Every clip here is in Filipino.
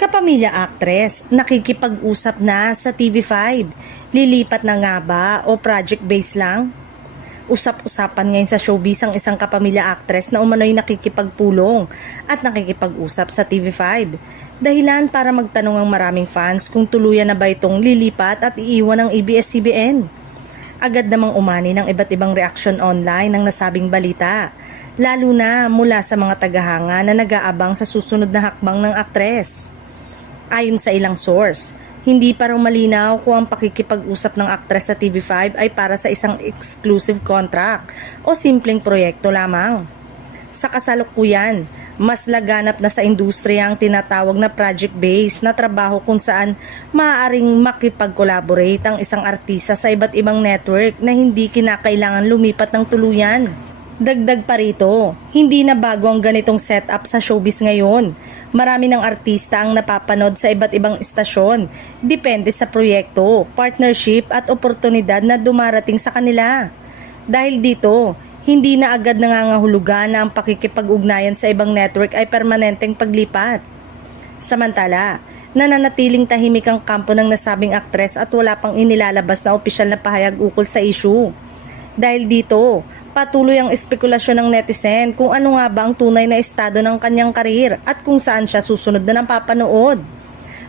Kapamilya actress, nakikipag-usap na sa TV5. Lilipat na nga ba o project-based lang? Usap-usapan ngayon sa showbiz ang isang kapamilya actress na umano'y nakikipagpulong at nakikipag-usap sa TV5. Dahilan para magtanong ang maraming fans kung tuluyan na ba itong lilipat at iiwan ng ABS-CBN. Agad namang umani ng iba't ibang reaksyon online ng nasabing balita, lalo na mula sa mga tagahanga na nag-aabang sa susunod na hakbang ng aktres. Ayon sa ilang source, hindi pa raw malinaw kung ang pakikipag-usap ng aktres sa TV5 ay para sa isang exclusive contract o simpleng proyekto lamang. Sa kasalukuyan, mas laganap na sa industriya ang tinatawag na project-based na trabaho kung saan maaaring makipag-collaborate ang isang artista sa iba't ibang network na hindi kinakailangan lumipat ng tuluyan. Dagdag pa rito, hindi na bago ang ganitong setup sa showbiz ngayon. Marami ng artista ang napapanood sa iba't ibang istasyon, depende sa proyekto, partnership at oportunidad na dumarating sa kanila. Dahil dito, hindi na agad nangangahulugan na ang pakikipag-ugnayan sa ibang network ay permanenteng paglipat. Samantala, nananatiling tahimik ang kampo ng nasabing aktres at wala pang inilalabas na opisyal na pahayag ukol sa issue. Dahil dito, patuloy ang espekulasyon ng netizen kung ano nga ba ang tunay na estado ng kanyang karir at kung saan siya susunod na napapanood.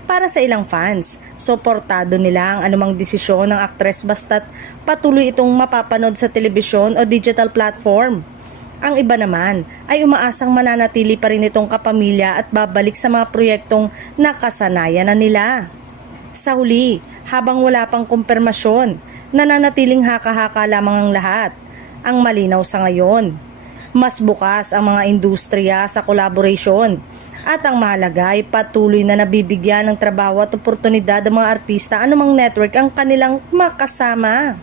Para sa ilang fans, suportado nila ang anumang desisyon ng aktres basta't patuloy itong mapapanood sa telebisyon o digital platform. Ang iba naman ay umaasang mananatili pa rin itong kapamilya at babalik sa mga proyektong nakasanayan na nila. Sa huli, habang wala pang kumpirmasyon, nananatiling haka-haka lamang ang lahat. Ang malinaw sa ngayon, mas bukas ang mga industriya sa collaboration at ang mahalaga ay patuloy na nabibigyan ng trabaho at oportunidad ang mga artista anumang network ang kanilang makasama.